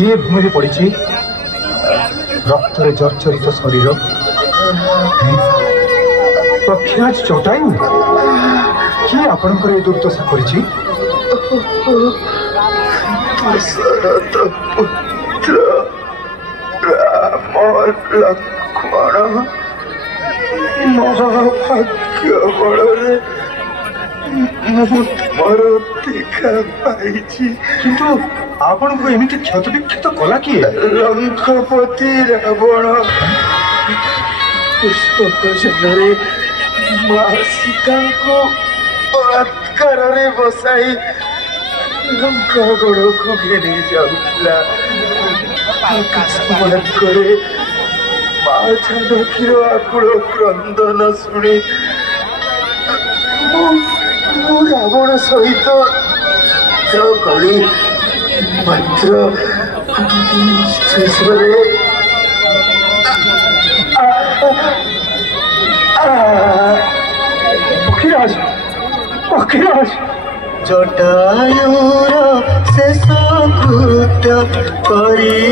किए भूमि पड़ी रक्त जर्जरित शरीर पक्षीराज चटायु किए आपणकर ये दुर्दशा करिछि दशरथ पुत्र राम लक्ष्मण महाभाग्य बड़े मोर देखा पाई किंतु आपण को एमिति क्षत विक्षत कला किए लंकापति रावण पुष्पक जनरे मां सीता को बलात्कार बसाई लंका गढ़ को घेरी जाऊला माँ जानकीर आकुल क्रंदन शुणी रावण सहित कली मात्र शेषरे पक्षीराज पक्षीराज जटायुर शेष कृत्य परिसमापन